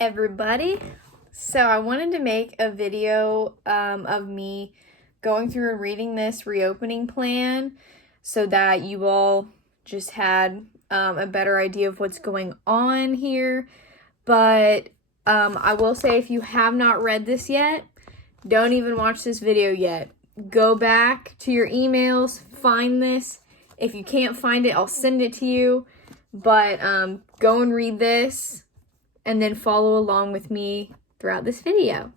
Everybody. So I wanted to make a video of me going through and reading this reopening plan so that you all just had a better idea of what's going on here. But I will say, if you have not read this yet, don't even watch this video yet. Go back to your emails, find this. If you can't find it, I'll send it to you. But go and read this and then follow along with me throughout this video.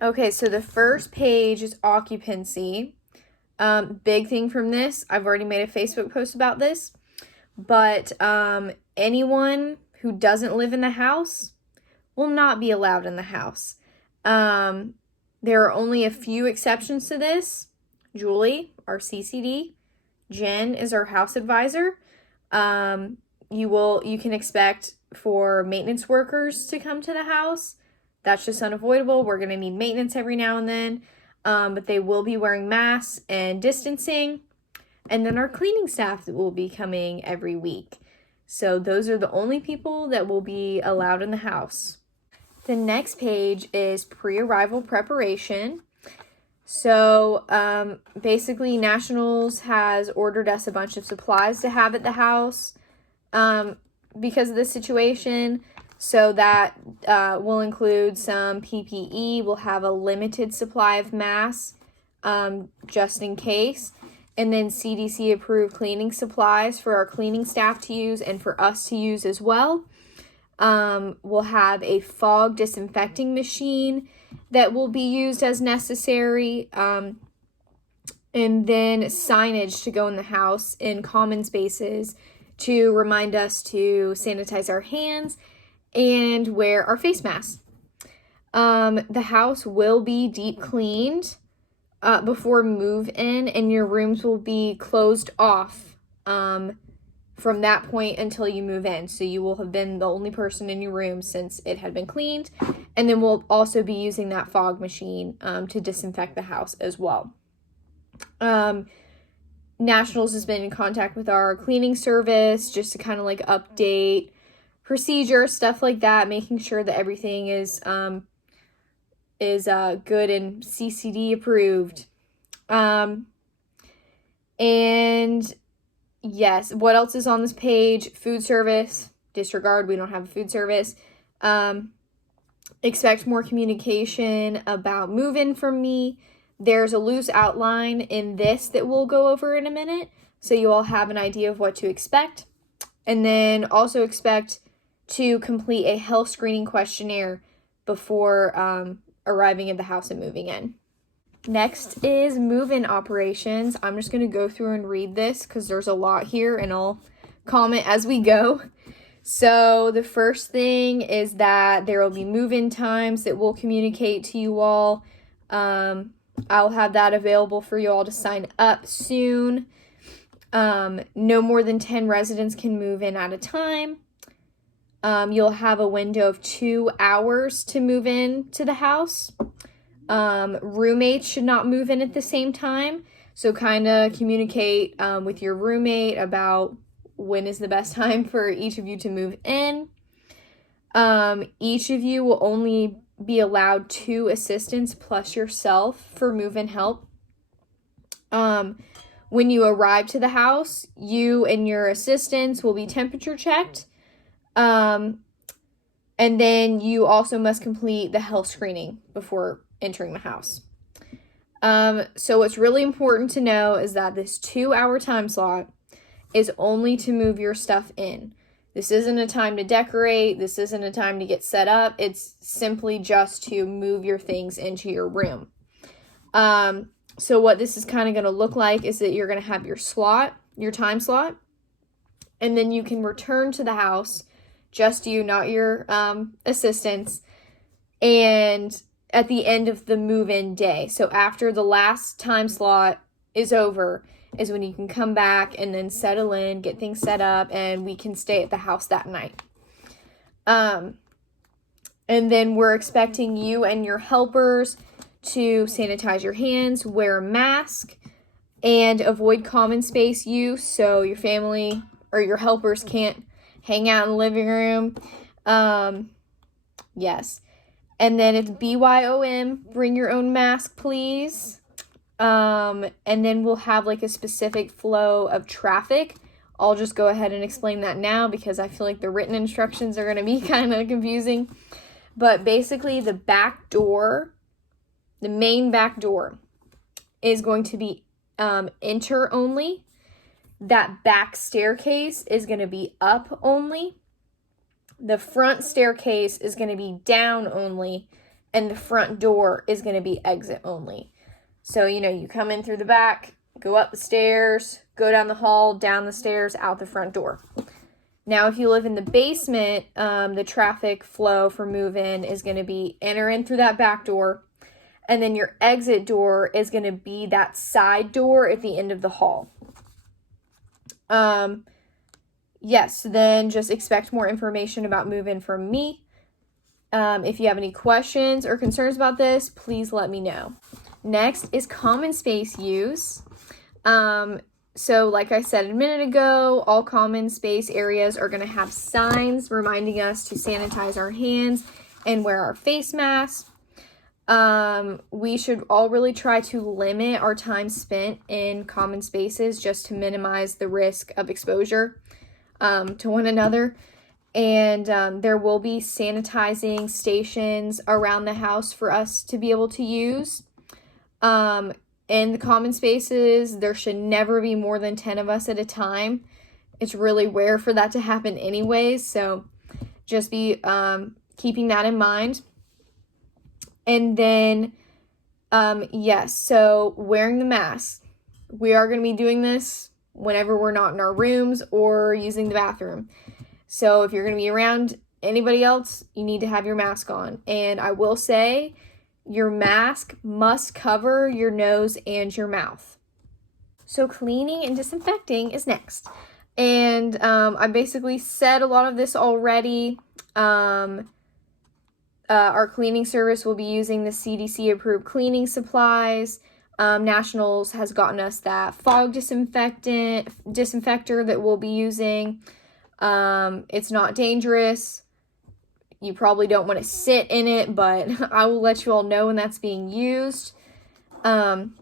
Okay, so the first page is occupancy. Big thing from this, I've already made a Facebook post about this, but anyone who doesn't live in the house will not be allowed in the house. There are only a few exceptions to this. Julie, our CCD, Jen is our house advisor. You can expect for maintenance workers to come to the house. That's just unavoidable. We're going to need maintenance every now and then, but they will be wearing masks and distancing. And then our cleaning staff will be coming every week. So those are the only people that will be allowed in the house. The next page is pre-arrival preparation. So basically, Nationals has ordered us a bunch of supplies to have at the house because of the situation. So that will include some PPE. We'll have a limited supply of masks just in case. And then CDC approved cleaning supplies for our cleaning staff to use and for us to use as well. We'll have a fog disinfecting machine that will be used as necessary. And then signage to go in the house in common spaces to remind us to sanitize our hands and wear our face masks. The house will be deep cleaned before move-in, and your rooms will be closed off from that point until you move in. So you will have been the only person in your room since it had been cleaned. And then we'll also be using that fog machine to disinfect the house as well. Nationals has been in contact with our cleaning service just to kind of like update procedure, stuff like that, making sure that everything is good and CCD approved. And yes, what else is on this page? Food service, disregard, we don't have a food service. Expect more communication about move-in from me. There's a loose outline in this that we'll go over in a minute, so you all have an idea of what to expect. And then also expect to complete a health screening questionnaire before arriving at the house and moving in. Next is move-in operations. I'm just going to go through and read this because there's a lot here, and I'll comment as we go. So the first thing is that there will be move-in times that we'll communicate to you all. I'll have that available for you all to sign up soon. No more than 10 residents can move in at a time. You'll have a window of 2 hours to move in to the house. Roommates should not move in at the same time. So kind of communicate with your roommate about when is the best time for each of you to move in. Each of you will only be allowed 2 assistants plus yourself for move-in help. When you arrive to the house, you and your assistants will be temperature checked. And then you also must complete the health screening before entering the house. So what's really important to know is that this 2-hour time slot is only to move your stuff in. This isn't a time to decorate. This isn't a time to get set up. It's simply just to move your things into your room. So what this is kind of going to look like is that you're going to have your slot, your time slot, and then you can return to the house, just you, not your assistants, and at the end of the move-in day. So after the last time slot is over is when you can come back and then settle in, get things set up, and we can stay at the house that night. And then we're expecting you and your helpers to sanitize your hands, wear a mask, and avoid common space use so your family or your helpers can't hang out in the living room. Yes. And then it's BYOM, bring your own mask, please. And then we'll have like a specific flow of traffic. I'll just go ahead and explain that now because I feel like the written instructions are going to be kind of confusing. But basically the back door, the main back door is going to be enter only. That back staircase is going to be up only. The front staircase is going to be down only. And the front door is going to be exit only. So, you come in through the back, go up the stairs, go down the hall, down the stairs, out the front door. Now, if you live in the basement, the traffic flow for move-in is going to be enter in through that back door. And then your exit door is going to be that side door at the end of the hall. Yes, then just expect more information about move-in from me. If you have any questions or concerns about this, please let me know. Next is common space use. So like I said a minute ago, all common space areas are going to have signs reminding us to sanitize our hands and wear our face masks. We should all really try to limit our time spent in common spaces just to minimize the risk of exposure to one another. And there will be sanitizing stations around the house for us to be able to use. In the common spaces, there should never be more than 10 of us at a time. It's really rare for that to happen anyways, so just be keeping that in mind. And then, yes, so wearing the mask. We are going to be doing this whenever we're not in our rooms or using the bathroom. So if you're going to be around anybody else, you need to have your mask on. And I will say, your mask must cover your nose and your mouth. So cleaning and disinfecting is next. And I basically said a lot of this already. Our cleaning service will be using the CDC approved cleaning supplies. Nationals has gotten us that fog disinfector that we'll be using. It's not dangerous. You probably don't want to sit in it, but I will let you all know when that's being used. And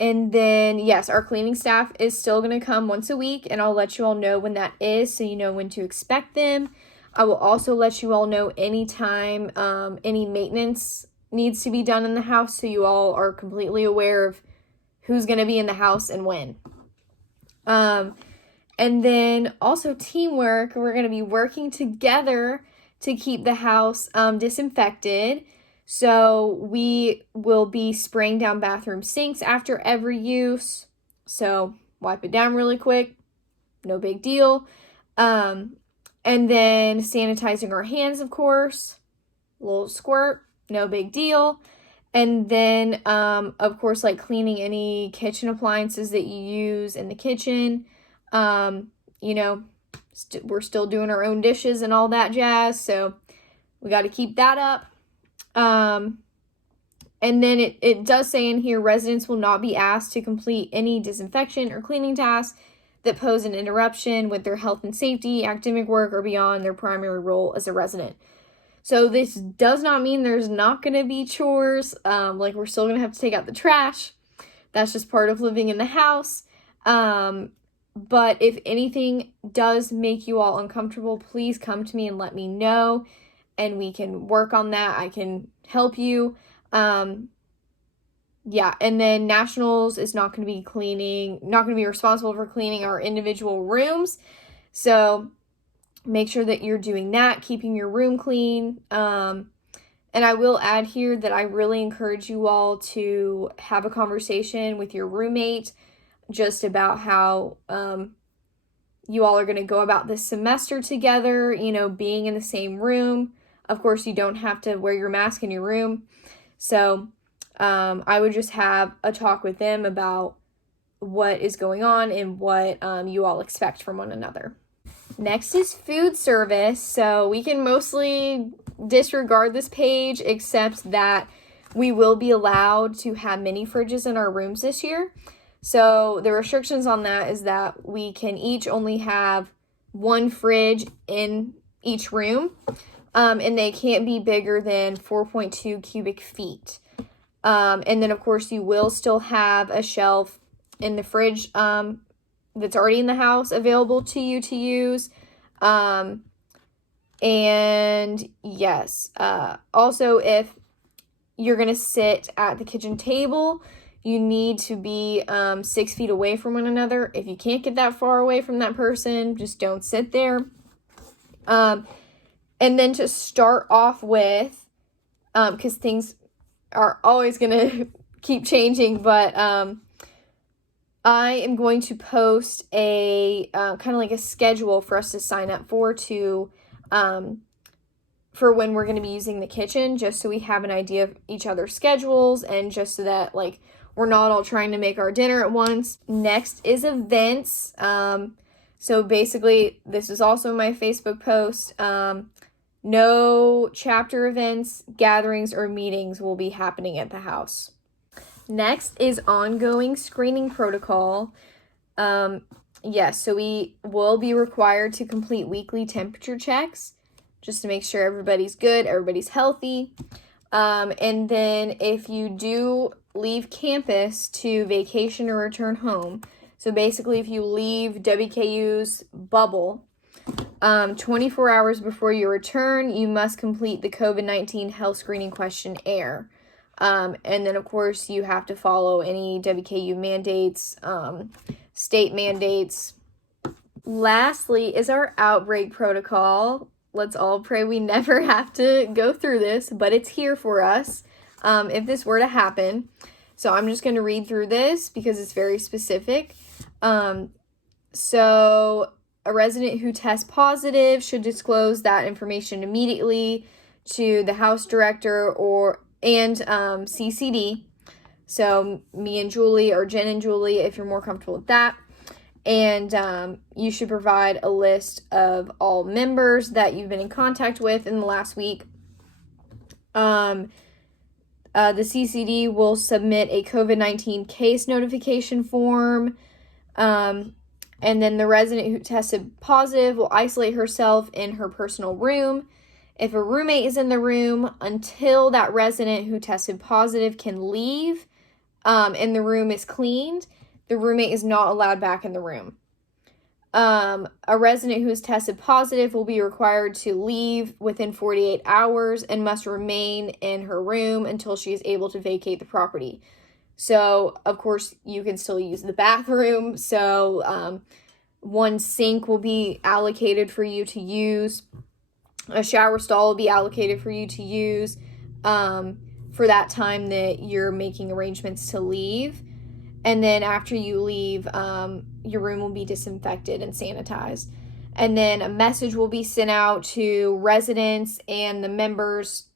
then, yes, our cleaning staff is still going to come once a week, and I'll let you all know when that is so you know when to expect them. I will also let you all know anytime any maintenance needs to be done in the house so you all are completely aware of who's going to be in the house and when. And then also teamwork. We're going to be working together to keep the house disinfected. So we will be spraying down bathroom sinks after every use. So wipe it down really quick. No big deal. And then sanitizing our hands, of course. A little squirt. No big deal. And then, of course, like cleaning any kitchen appliances that you use in the kitchen. We're still doing our own dishes and all that jazz, so we got to keep that up. And then it does say in here, residents will not be asked to complete any disinfection or cleaning tasks that pose an interruption with their health and safety, academic work, or beyond their primary role as a resident. So this does not mean there's not going to be chores. Like we're still going to have to take out the trash. That's just part of living in the house. But if anything does make you all uncomfortable, please come to me and let me know, and we can work on that. I can help you. And then Nationals is not going to be responsible for cleaning our individual rooms. So make sure that you're doing that, keeping your room clean. And I will add here that I really encourage you all to have a conversation with your roommate just about how you all are going to go about this semester together, being in the same room. Of course, you don't have to wear your mask in your room. So I would just have a talk with them about what is going on and what you all expect from one another. Next is food service. So we can mostly disregard this page, except that we will be allowed to have mini fridges in our rooms this year. So the restrictions on that is that we can each only have one fridge in each room. and they can't be bigger than 4.2 cubic feet. And then, of course, you will still have a shelf in the fridge that's already in the house available to you to use. And yes, also, if you're going to sit at the kitchen table, you need to be 6 feet away from one another. If you can't get that far away from that person, just don't sit there. And then to start off with, because things are always going to keep changing, but I am going to post a kind of like a schedule for us to sign up for when we're going to be using the kitchen, just so we have an idea of each other's schedules and just so that like we're not all trying to make our dinner at once. Next is events. So basically, this is also my Facebook post. No chapter events, gatherings, or meetings will be happening at the house. Next is ongoing screening protocol. Yes, so we will be required to complete weekly temperature checks just to make sure everybody's good, everybody's healthy. And then if you do leave campus to vacation or return home, so basically if you leave WKU's bubble, 24 hours before you return, you must complete the COVID-19 health screening questionnaire. And then, of course, you have to follow any WKU mandates, state mandates. Lastly is our outbreak protocol. Let's all pray we never have to go through this, but it's here for us if this were to happen. So I'm just going to read through this because it's very specific. So a resident who tests positive should disclose that information immediately to the house director and CCD. So me and Julie, or Jen and Julie, if you're more comfortable with that. And you should provide a list of all members that you've been in contact with in the last week. The CCD will submit a COVID-19 case notification form. And then the resident who tested positive will isolate herself in her personal room. If a roommate is in the room, until that resident who tested positive can leave and the room is cleaned, the roommate is not allowed back in the room. A resident who is tested positive will be required to leave within 48 hours and must remain in her room until she is able to vacate the property. So, of course, you can still use the bathroom. So, one sink will be allocated for you to use. A shower stall will be allocated for you to use for that time that you're making arrangements to leave. And then after you leave, your room will be disinfected and sanitized. And then a message will be sent out to residents and the members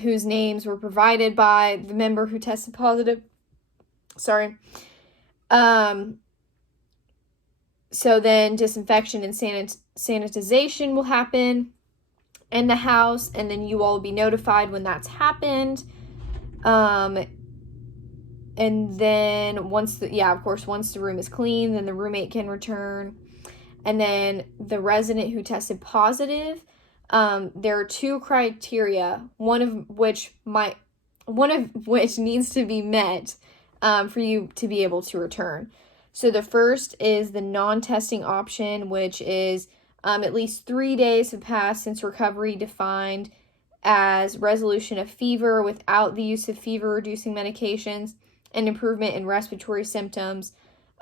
whose names were provided by the member who tested positive. So then disinfection and sanitization will happen in the house, and then you all will be notified when that's happened. And then once the room is clean, then the roommate can return. And then the resident who tested positive, there are two criteria, one of which needs to be met for you to be able to return. So the first is the non-testing option, which is at least 3 days have passed since recovery, defined as resolution of fever without the use of fever-reducing medications, and improvement in respiratory symptoms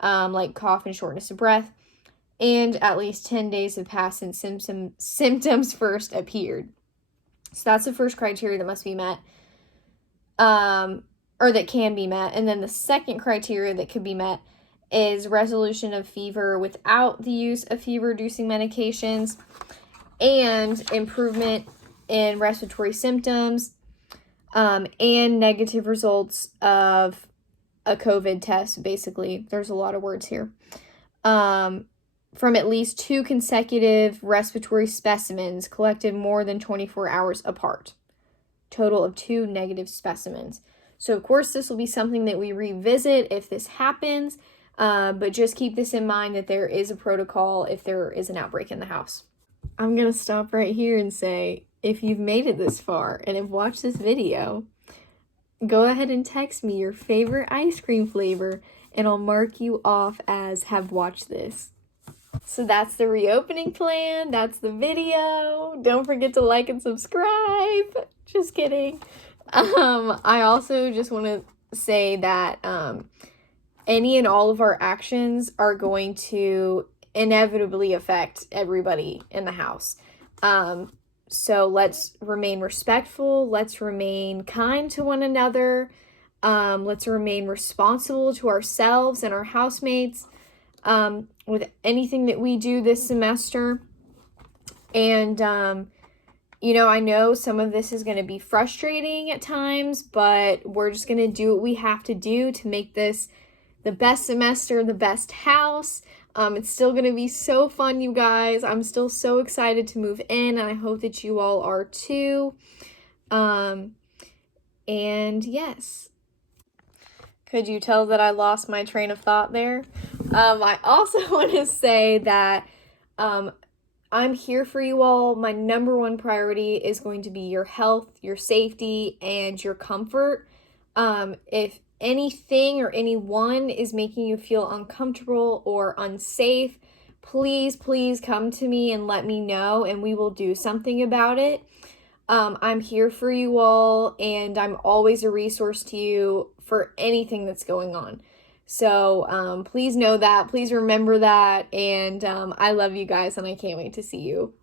like cough and shortness of breath, and at least 10 days have passed since symptoms first appeared. So that's the first criteria that must be met, or that can be met. And then the second criteria that could be met is resolution of fever without the use of fever-reducing medications, and improvement in respiratory symptoms, and negative results of a COVID test. Basically, there's a lot of words here. From at least 2 consecutive respiratory specimens collected more than 24 hours apart. Total of 2 negative specimens. So, of course, this will be something that we revisit if this happens, but just keep this in mind that there is a protocol if there is an outbreak in the house. I'm gonna stop right here and say, if you've made it this far and have watched this video, go ahead and text me your favorite ice cream flavor and I'll mark you off as have watched this. So that's the reopening plan. That's the video. Don't forget to like and subscribe. Just kidding. I also just want to say that any and all of our actions are going to inevitably affect everybody in the house. So let's remain respectful. Let's remain kind to one another. Let's remain responsible to ourselves and our housemates with anything that we do this semester. And, I know some of this is going to be frustrating at times, but we're just going to do what we have to do to make this the best semester, the best house. It's still going to be so fun, you guys. I'm still so excited to move in, and I hope that you all are too. And yes. Could you tell that I lost my train of thought there? I also want to say that I'm here for you all. My number one priority is going to be your health, your safety, and your comfort. If anything or anyone is making you feel uncomfortable or unsafe, please come to me and let me know, and we will do something about it. I'm here for you all, and I'm always a resource to you for anything that's going on. So please know that. Please remember that. And I love you guys, and I can't wait to see you.